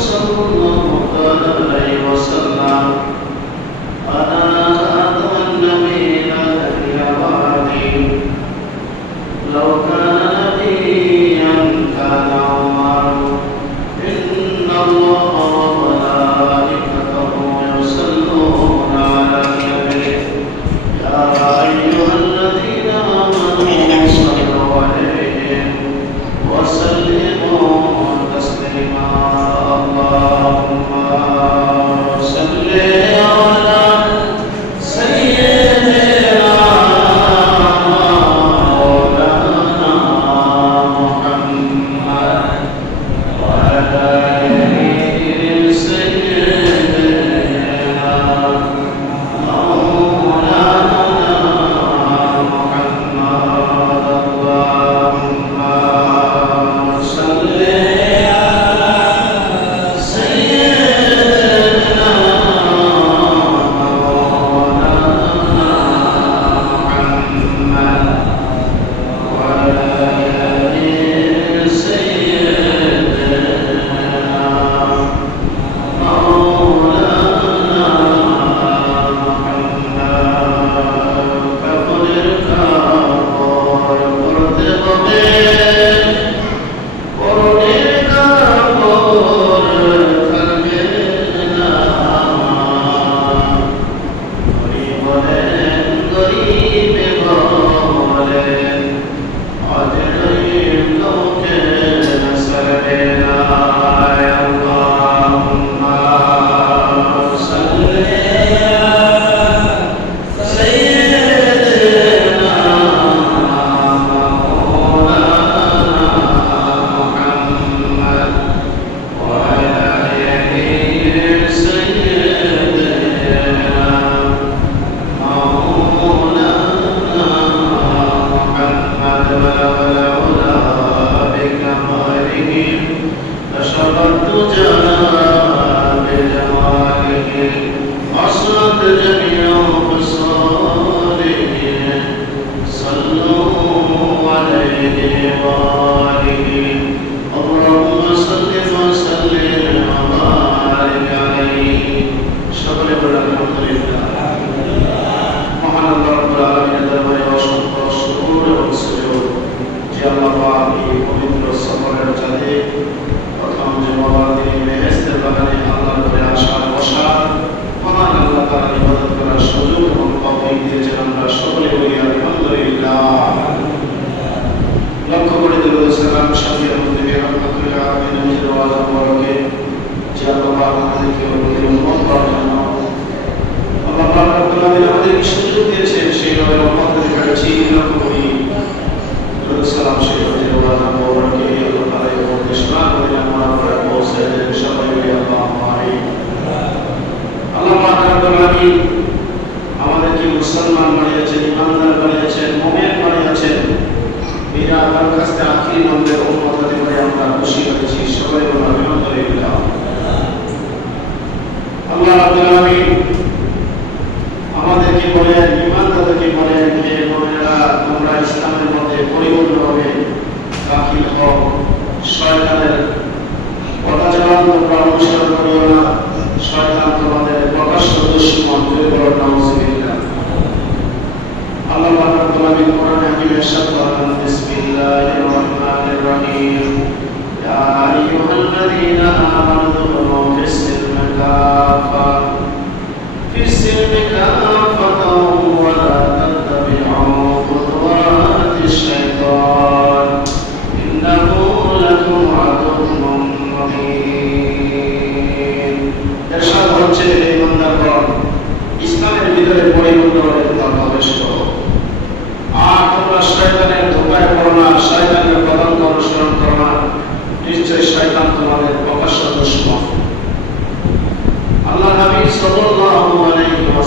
صلى الله عليه وسلم أنا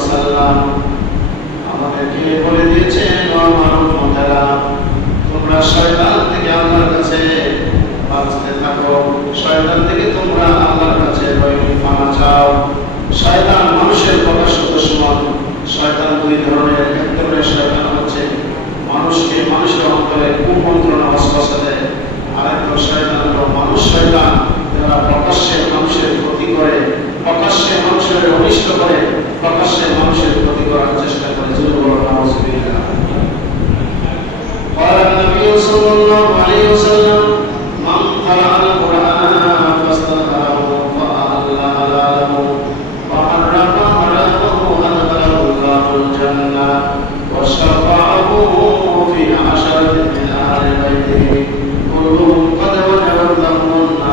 সাল্লাম, আমাদেরকে বলে দেয়। আর একজন শয়তান মানুষ শয়তান, যারা প্রকাশ্যে মানুষের ক্ষতি করে, প্রকাশ্যে মানুষের অনিষ্ট করে। প্রকাশ্যে মানুষের ক্ষতি করার চেষ্টা করে জোর বলা নামাজ قال النبي صلى الله عليه وسلم من قرأ القرآن فاستنهره فأهله له وحرم حرامه أدخله الله الجنة وشفعه في عشرة من أهل بيته كلهم قد وجبت لهم النار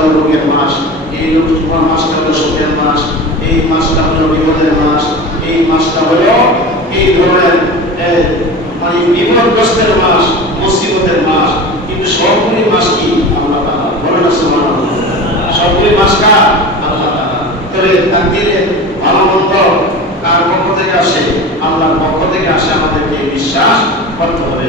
হলো রোগের মাস, এই মাসটা হলো শোকের মাস, এই মাসটা হলো বিপদের মাস, এই মাসটা হলো এই ধরনের মানে বিপদগ্রস্তের মাস, মুসিবতের মাস, কিন্তু সবগুলি মাস কি? আল্লাহ তালা বলেন সবগুলি মাস কা আল্লাহ তাহলে তাকদিরে ভালো মন্দ কার পক্ষ থেকে আসে? আল্লাহর পক্ষ থেকে আসে আমাদেরকে বিশ্বাস করতে হবে।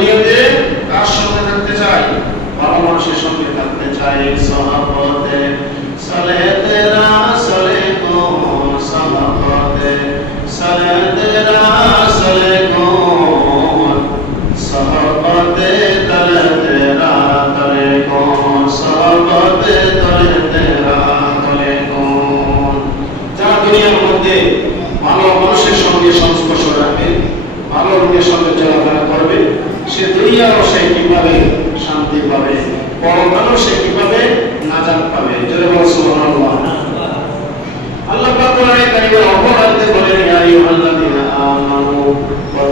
দুনিয়াতে তার সঙ্গে থাকতে চাই ভালো মানুষের সঙ্গে থাকতে চাই সহাবতে। সালে তেরা সালে কো সাহাবতে সালে তেরা সে দুনিয়াও সে কীভাবে শান্তি পাবে, পরকালও সে কীভাবে নাজাত পাবে? জোরে বল, সুবহানাল্লাহ। আল্লাহ পাক কোরআনে কারিমে অপরাধে বলেন, ইয়া আল্লাযীনা আমানু ওয়া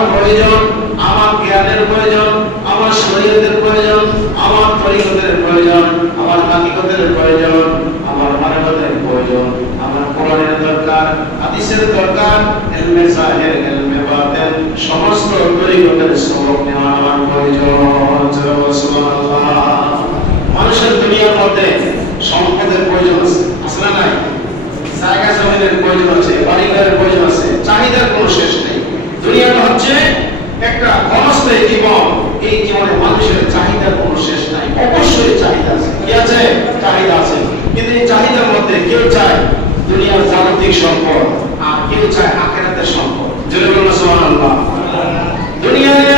আমার প্রয়োজন, আমার জ্ঞানের প্রয়োজন, আমার শরীয়তের প্রয়োজন, আমার তরিকতের প্রয়োজন, আমার হাকিকতের প্রয়োজন, আমার মানবতের প্রয়োজন, আমার কোরআনের দরকার, হাদিসের দরকার ইলমে জাহির ইলমে বাতিন, সমস্ত তরিকতের সবক নেওয়া আমার প্রয়োজন। মানুষের দুনিয়ার মধ্যে সম্পদের প্রয়োজন আছে না নাই? জায়গা জমিনের প্রয়োজন আছে বাড়ি ঘরের প্রয়োজন আছে, চাহিদার কোনো শেষ নেই। দুনিয়াটা হচ্ছে একটা ক্ষণস্থায়ী জীবন, এই জীবনে মানুষের চাহিদার কোনো শেষ নাই। অবশ্যই চাহিদা আছে। কি আছে? চাহিদা আছে। কিন্তু এই চাহিদার মধ্যে কেউ চায় দুনিয়ার জাগতিক সম্পদ, আর কেউ চায় আখেরাতের সম্পদ। জেনে বলুন, সুবহানাল্লাহ। দুনিয়ায়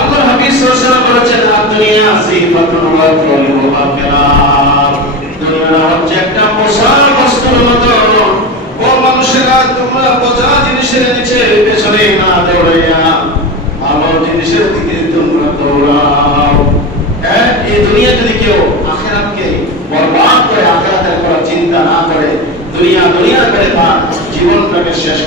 আল্লাহ হাবিব সাল্লাল্লাহু বলেছেন, আর দুনিয়া জিফাতুন ওয়া আখিরাত দুনিয়া হচ্ছে একটা পোশাক বস্তুর মতো ও মানুষেরা তোমরা বোঝা জিনিসের নিচে পেছনে না দৌড়াইয়া ভালো জিনিসের দিকে তোমরা দৌড়াও হ্যাঁ এই দুনিয়া যদি কেউ আখেরাতকে বরবাদ করে আখেরাতের করার চিন্তা না করে দুনিয়া দুনিয়া করে তার জীবনটাকে শেষ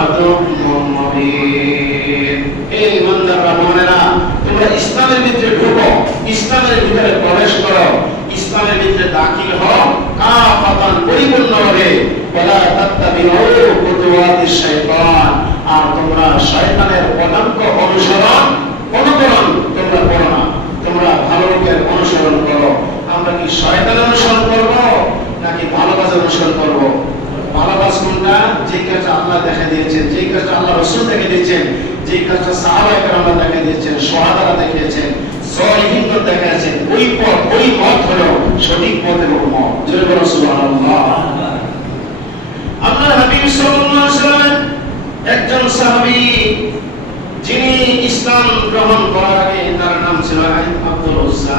আদুউম এই ইমানদাররা মুমিনেরা তোমরা ইসলামের ভিতরে ঢুকো ইসলামের ভিতরে প্রবেশ করো, ইসলামের ভিতরে দাখিল হও। কাফাতান পরিপূর্ণভাবে আর তোমরা শয়তানের পদাঙ্ক অনুসরণ অনুকরণ তোমরা করো না তোমরা ভালো লোকের অনুসরণ করো আমরা শয়তানের অনুসরণ করব নাকি ভালো অনুসরণ করব? ভালো কোনটা? যে কাজটা আল্লাহ দেখা দিয়েছেন যে কাজটা আল্লাহ রসুল দেখে দিয়েছেন যে কাজটা সাহাবায়ে কেরামরা দেখে দিয়েছেন, সোহাদারা দেখিয়েছেন, সলিহিনগণ দেখাচ্ছেন ওই পথ ওই পথ হলো সঠিক পথ এবং মত জয় বলো সুবহানাল্লাহ। আল্লাহ হাবিব সাল্লাল্লাহু একজন সাহাবী, যিনি ইসলাম গ্রহণ করার আগে তার নাম ছিল আব্দুল উজ্জা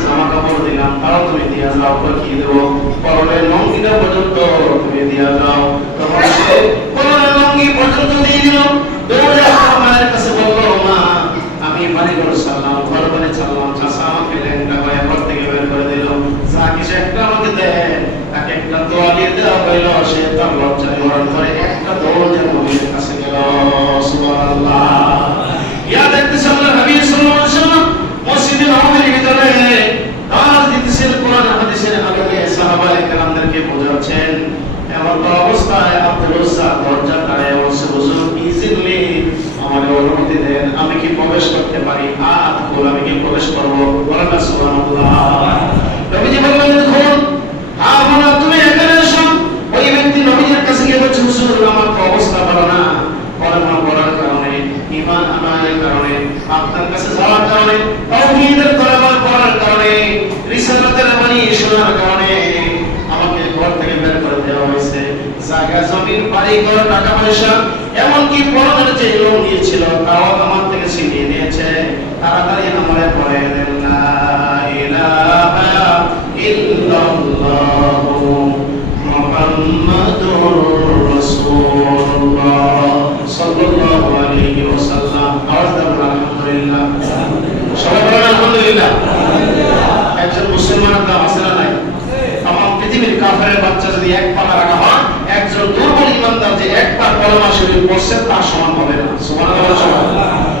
দিয়া দাও পরনের লঙ্গি পর্যন্ত দিয়ে দিল দৌড়ে আমার মায়ের কাছে বলল মা আমি বাড়ি করে ছাড়লাম ঘর বাড়ি ছাড়লাম চাষা আমাকে ল্যাংটা হয়ে ঘর থেকে বের করে দিল যা কিছু একটা আমাকে দেয় তাকে একটা দোয়া দিয়ে দেওয়া হইল সে তার লজ্জায় মরণ করে একটা দৌড় যেন নবীর কাছে গেল সুবহানাল্লাহ ইয়া দেখতেছে আল্লাহ হাবিব সাল্লাল্লাহু আলাইহি ওয়াসাল্লাম মসজিদে নববীর ভিতরে দাওয়াত দিতেছেন কোরআন হাদিসের আলোকে সাহাবায়ে কেরামদেরকে বোঝাচ্ছেন এমন তো অবস্থায় আব্দুল উজ্জা দরজা দাঁড়ায় বলছে হুজুর ইজিলি আমাকে অনুমতি দেন আমি কি প্রবেশ করতে পারি। আত কোল আমি কি প্রবেশ করব? বলেন সুবহানাল্লাহ। নবীজি বললেন দেখুন হ্যাঁ বলো তুমি এখানে এসো। ওই ব্যক্তি নবীজির কাছে গিয়ে বলছে, হুজুর, আমার তো অবস্থা ভালো না। কলমা পড়ার কারণে, ঈমান আনায়ের কারণে, আপনার কাছে যাওয়ার কারণে তাওহীদের কলমা পড়ার কারণে, রিসালাতের বাণী শোনার কারণে আমাকে ঘর থেকে বের করে দেওয়া হয়েছে। জায়গা, জমিন, বাড়ি, ঘর টাকা পয়সা এমনকি পরনের যে লোন নিয়েছিল তাও আমার থেকে তাড়াতাড়ি আমারে পড়ে দেন একজন দাম আছে না নাই। তাম পৃথিবীর কাফেরের বাচ্চা যদি এক হয়, একজন দুর্বল ইমানদার যে এক পা কলমা শরীফ পড়ছে, তার সমান হবে না। সুবহানাল্লাহ, সবাই।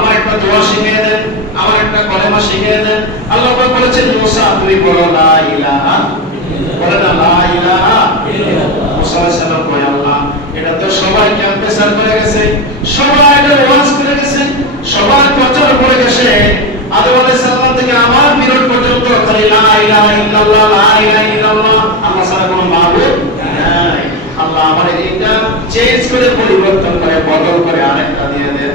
আমার একটা দোয়া শিখিয়ে দেন, আমার একটা কলেমা শিখিয়ে দেন। আল্লাহ পাক বলেছেন, মুসা, তুমি বলো লা ইলাহা বলে না, লা ইলাহা মুসা আলাইহিস সালাম কয়, আল্লাহ, এটা তো সবাই ক্যাম্পেসার করে গেছে, সবাই এটা ওয়াজ করে গেছে সবাই প্রচার করে গেছে। আদম আলাইহিস সালাম থেকে আমার বিরোধ পর্যন্ত খালি লা ইলাহা ইল্লাল্লাহ, লা ইলাহা ইল্লাল্লাহ। আল্লাহ ছাড়া কোনো মাবুদ নাই। আল্লাহ আমার এটা চেঞ্জ করে পরিবর্তন করে, বদল করে আরেকটা দিয়ে দেন।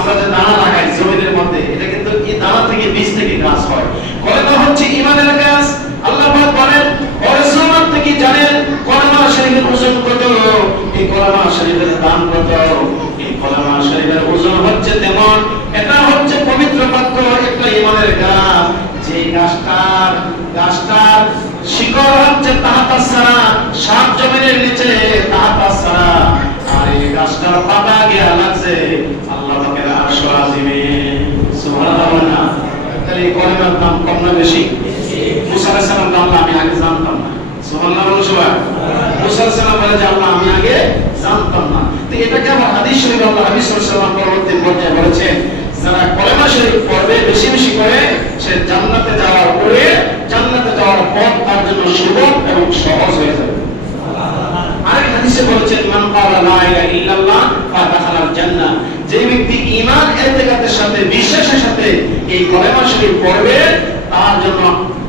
আমরা যে দানা লাগাই জমিনের মধ্যে। এটা কিন্তু এই দানা থেকে বীজ থেকে গাছ হয়। কলেমা হচ্ছে ঈমানের গাছ আল্লাহ বলেন পরিশ্রম থেকে জানেন কলেমা শরীফের ওজন কত? এই কলেমা শরীফের দাম কত? এই কলেমা শরীফের ওজন হচ্ছে তেমন। এটা হচ্ছে পবিত্র বাক্য, একটা ঈমানের গাছ। যে গাছটার গাছটার শিকড় হচ্ছে তাহাতাসারা সাত জমিনের নিচে তাহাতাসারা আর এই গাছটার পাতা গিয়া লাগছে। সুবহানাল্লাহ না তাহলে কলেমার কম না বেশি মুসা আলাইহিস সালাম দাম আমি আগে জানতাম না সুবহানাল্লাহ বলো সবাই মুসা আলাইহিস সালাম বলে যে আল্লাহ আমি আগে জানতাম না তো এটাকে আবার হাদিস শরীফ আল্লাহ হাদিস সাল্লাল্লাহু পরবর্তী পর্যায়ে বলেছেন যারা কলেমা শরীফ পড়বে বেশি বেশি করে সে জান্নাতে। যাওয়ার পরে জান্নাতে যাওয়ার পথ তার জন্য সুগম এবং সহজ হয়ে যাবে আরেক হাদিসে বলেছেন মান ক্বালা লা ইলাহা ইল্লাল্লাহ ফাদাখালাল জান্নাহ যে ব্যক্তি ঈমান এতেকাদের সাথে, বিশ্বাসের সাথে এই কলেমা শরীফ পড়বে তার জন্য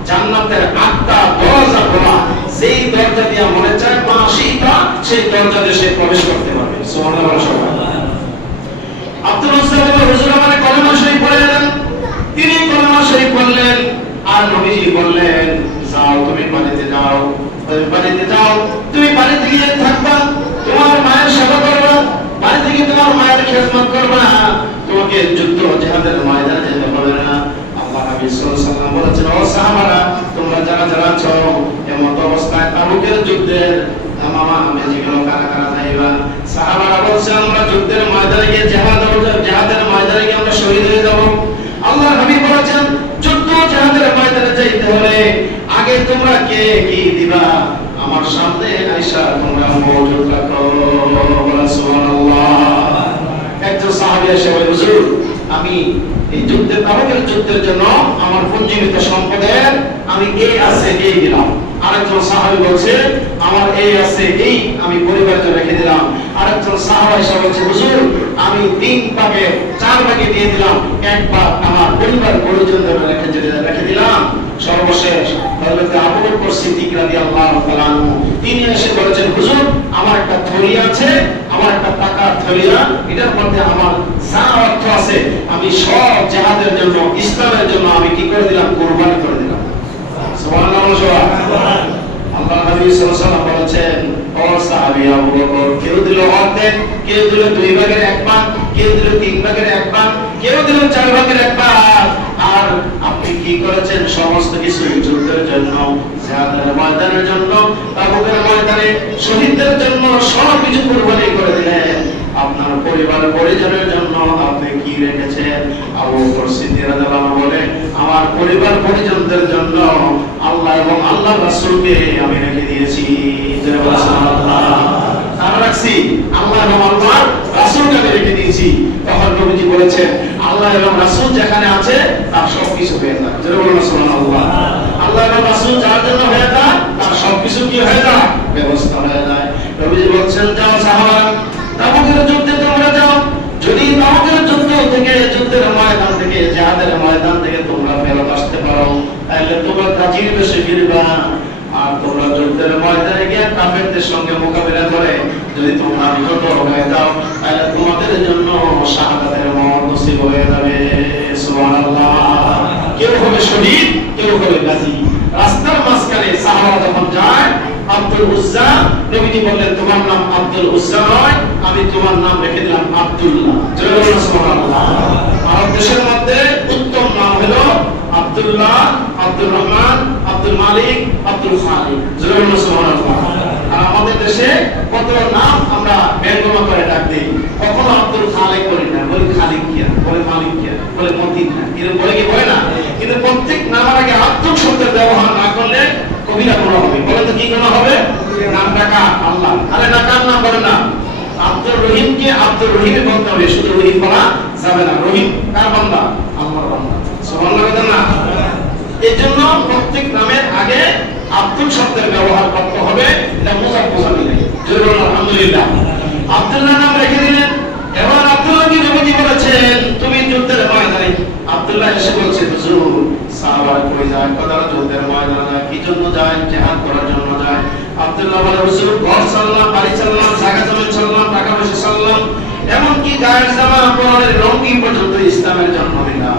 জান্নাতের আটটা দরজা খোলা। সেই দরজা দিয়ে মনে চায়, মা সীতা, সেই দরজা দিয়ে সে প্রবেশ করতে পারবে। সুবহানাল্লাহ হুজুর কলেমা শরীফ পড়ে দেন তিনি কলেমা শরীফ পড়লেন, আর নবীজি বললেন, যাও, তুমি বাড়িতে যাও। তুমি বাড়িতে যাও, তুমি বাড়িতে গিয়ে থাকবা। তোমার মায়ের সেবা করবা গিয়ে তোমার মায়ের খেদমত করবা তোমাকে যুদ্ধ জিহাদের ময়দানে যেতে হবে না। আল্লাহ নবী সাল্লাল্লাহু আলাইহি বলেছেন, ও সাহাবারা, তোমরা যারা যারা আছো, এমত অবস্থায় তাবুকের যুদ্ধের মামা আমি যেগুলো কারা কারা যাইবা? সাহাবারা বলছে আমরা যুদ্ধের ময়দানে গিয়ে জেহাদ জেহাদের ময়দানে গিয়ে আমরা শহীদ হয়ে যাব। আল্লাহ হাবিব বলেছেন, যুদ্ধ জেহাদের ময়দানে যাইতে হলে আগে তোমরা কে কি দিবা? আমার সামনে আইসা তোমরা মজুদ রাখো। বলা সুবহানাল্লাহ। একজন সাহাবী এসে বলে, হুজুর, আমি এই যুদ্ধের তাবুকের যুদ্ধের জন্য আমার পুঞ্জীবিত সম্পদের আমি এই আছে এই দিলাম। আরেকজন সাহাবী বলছে, আমার এই আছে এই আমি পরিবারের জন্য রেখে দিলাম। আরেকজন সাহাবা এসে বলছে, হুজুর, আমি তিন ভাগে, চার ভাগে দিয়ে দিলাম। এক ভাগ আমার পরিবার, পরিজনদের রেখে রেখে দিলাম। সর্বশেষ হযরত আবু বকর সিদ্দিক রাদিয়াল্লাহু তিনি এসে বলেছেন, হুজুর, আমার একটা থলি আছে, আমার একটা টাকার থলিয়া এটার মধ্যে আমার যা অর্থ আছে, আমি সব জিহাদের জন্য, ইসলামের জন্য আমি কি করে দিলাম? কুরবানি করে দিলাম। আল্লাহ নবী সাল্লাল্লাহু আলাইহি ওয়াসাল্লাম বলেছেন, ও সাহাবী আবু বকর, কেউ দিল অর্ধেক, কেউ দিল দুই ভাগের এক ভাগ, কেউ দিল তিন ভাগের এক ভাগ, কেউ দিল চার ভাগের এক ভাগ। আপনি কি করেছেন? সমস্ত কিছু যুদ্ধের জন্য, জিহাদের ময়দানের জন্য, তাবুকের ময়দানে শহীদদের জন্য সব কিছু কুরবানি করে দিলেন। আপনার পরিবার, পরিজনের জন্য আপনি কি রেখেছেন? আবু বকর সিদ্দিক রাদিয়াল্লাহু বলে আমার পরিবার, পরিজনদের জন্য আল্লাহ এবং আল্লাহ রাসূলকে আমি রেখে দিয়েছি। সুবহানাল্লাহ। রাখছি আল্লাহ এবং আল্লাহ রেখে দিয়েছি। তখন বলেছেন, আল্লাহ এবং রাসূল যেখানে আছে, তার সব কিছু হয়ে যায় সুবহানাল্লাহ। আল্লাহ এবং রাসূল যার জন্য হয়ে যায়, তার সব কিছু কি হয়ে যায়? ব্যবস্থা হয়ে যায়। বলছেন, যাও সাহাবারা তাবুকের যুদ্ধে তোমরা যাও। যদি তাবুকের যুদ্ধ থেকে, যুদ্ধের ময়দান থেকে, জিহাদের ময়দান থেকে তোমরা ফেরত আসতে পারো, তাহলে তোমরা বেশি ফিরবা। আর তোমরা যুদ্ধের ময়দানে গিয়ে কাফেরদের সঙ্গে মোকাবিলা করে যদি তোমরা হয়ে যাও, তাহলে তোমাদের জন্য শাহাদাতের নসিব হয়ে যাবে। কেউ হবে কেউ হবে রাস্তার মাঝখানে সাহাবা যখন যায়, আব্দুল তোমার নাম আব্দুল নয়, আমি তোমার নাম রেখে দিলাম মধ্যে উত্তম নাম হলো আব্দুল্লাহ, আব্দুর রহমান, আব্দুল মালিক, আব্দুল খালিক। জয় আমাদের দেশে কত নাম আমরা ব্যঙ্গমা করে ডাক দিই। কখনো আব্দুল খালিক করি না, বলি খালিক কিয়া, বলে মালিক কিয়া, বলে মতিন না এরকম বলে কি, বলে না। কিন্তু প্রত্যেক নামের আগে আত্মক শব্দের ব্যবহার না করলে কবিরা কোনো হবে বলে তো কি কোনো হবে? নাম ডাকা আল্লাহ আরে ডাকার নাম বলে না। আব্দুর রহিমকে আব্দুর রহিমে বলতে হবে, শুধু রহিম বলা যাবে না। রহিম, কার বান্দা? আল্লাহর বান্দা। সুবহানাল্লাহ না। জন্য প্রত্যেক নামের আগে আব্দুল শব্দের ব্যবহার করতে হবে, এটা মোজাক বোঝা মিলে জোরে বলুন, আলহামদুলিল্লাহ। আব্দুল্লাহ নাম রেখে দিলেন। এবার আব্দুল্লাহ কি নবীজি বলেছেন, তুমি যুদ্ধের ময়দানে আব্দুল্লাহ এসে বলছে হুজুর, সাহাবার কই যায়? যুদ্ধের ময়দানে কি জন্য যায়? করার জন্য যায়? আব্দুল্লাহ বলে, হুজুর, ঘর বাড়ি জায়গা জমি টাকা পয়সা চাললাম এমনকি গায়ের জামা, পরনের পর্যন্ত ইসলামের জন্ম দিলাম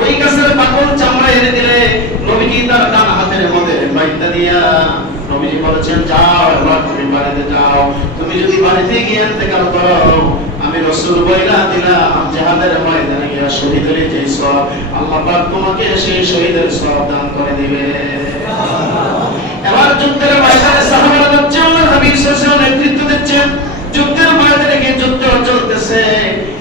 ওই গাছের বাকল চামড়া এনে দিলে নবীজি তার ডান হাতের মধ্যে বাইটা দিয়া, নবীজি বলেছেন, যাও এবার তুমি বাড়িতে যাও। তুমি যদি বাড়িতে গিয়ে ইন্তেকাল করো, আমি রসুল বইলা দিলাম জাহাদের ময়দানে গিয়া শহীদের যে সব। আল্লাহ পাক তোমাকে সেই শহীদের সব দান করে দিবে। এবার যুদ্ধের ময়দানে সাহাবারা যাচ্ছে আল্লাহ নবী সাল্লাল্লাহু নেতৃত্ব দিচ্ছেন। যুদ্ধের ময়দানে গিয়ে যুদ্ধ চলতেছে।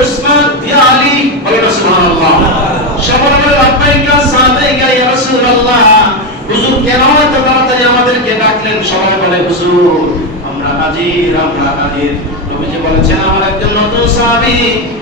উসমান, ইয়া আলী বলেন রাসূলুল্লাহ বলে লাব্বাইকা সাদাইকা ইয়া রাসূলুল্লাহ, হুজুর কেন এত তাড়াতাড়ি আমাদেরকে ডাকলেন? সবাই বলে, হুজুর, আমরা হাজির আমরা হাজির। নবীজি বলেছেন, আমার একজন নতুন সাহাবী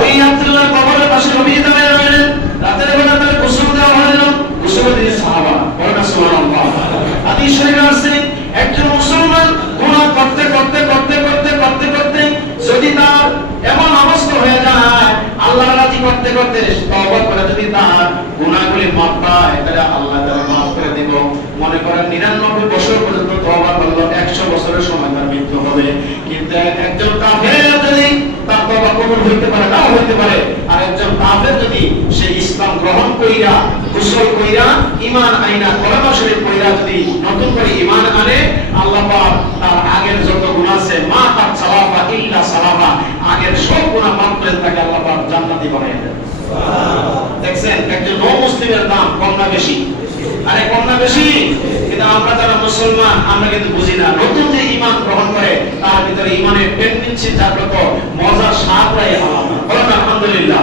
ওই এমন অবস্থা আল্লাহ রাজি করতে করতে যদি তার গুনাহগুলি মাফ পায় আল্লাহ তাআলা দেব। মনে করেন 99 বছর পর্যন্ত তওবা করল 100 বছরের সময় তার মৃত্যু হবে কিন্তু একজন কাফের যদি তার তওবা কবুল হইতে পারে নাও হইতে পারে আর একজন কাফের যদি সে ইসলাম গ্রহণ কইরা গোসল কইরা ঈমান আইনা কলেমা শরীফ কইরা যদি নতুন করে ঈমান আনে, আল্লাহ তার আগের যত গুনাহ আছে, মা তার সালাফা ইল্লা সালাফা আগের সব গুনাহ মাফ করে তাকে আল্লাহ পাক জান্নাতি বানিয়ে দেন। দেখছেন, একজন নও মুসলিমের দাম কম না বেশি? আরে কম না বেশি? কিন্তু আমরা যারা মুসলমান, আমরা কিন্তু বুঝি না। নতুন যে ঈমান গ্রহণ করে, তার ভিতরে ঈমানের টেন্ডেন্সি জাগ্রত মজার স্বাদটাই আলাদা বলেন আলহামদুলিল্লাহ।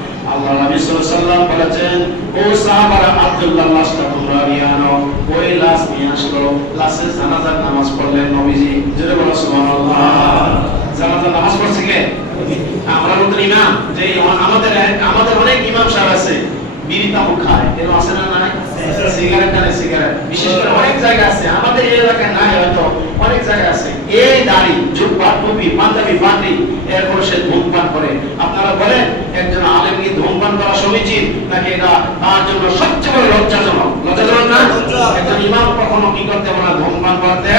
আল্লাহ নবী সাল্লাল্লাহু বলেছেন, ও সাহাবারা আব্দুল্লাহ লাশটা তোমরা নিয়ে আনো। ওই লাশ নিয়ে আসলো। লাশে জানাজার নামাজ পড়লেন নবীজি। জোরে বলো, সুবহানাল্লাহ। জানাজার নামাজ পড়ছে কে? আমরা নতুন ইমাম যে আমাদের আমাদের অনেক ইমাম সাহেব আছে। বিড়ি তামাক খায় এরকম আছে না নাই? সিগারেট টানে সিগারেট। বিশেষ করে অনেক জায়গা আছে আমাদের এই এলাকায় নাই হয়তো অনেক জায়গা আছে। এই দাড়ি জুব্বা টুপি পাঞ্জাবি পাগড়ি এরপর সে ধূমপান করে। আপনারা বলেন একজন আলেম কি ধূমপান করা সমীচীন নাকি এটা তার জন্য সবচেয়ে বড় লজ্জাজনক? লজ্জাজনক না? একজন ইমাম কখনো কি করতে পারে না? ধূমপান করতে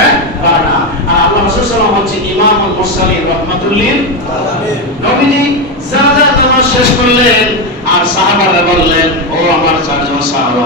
পারে না। আর আল্লাহ রাসূল সাল্লাল্লাহু আলাইহি ওয়াসাল্লাম হচ্ছে ইমামুল মুরসালিন রাহমাতুল্লিল নবীজি জানাজা নামাজ শেষ করলেন। আর সাহাবারা বললেন ও আমার চারজন সাহাবা।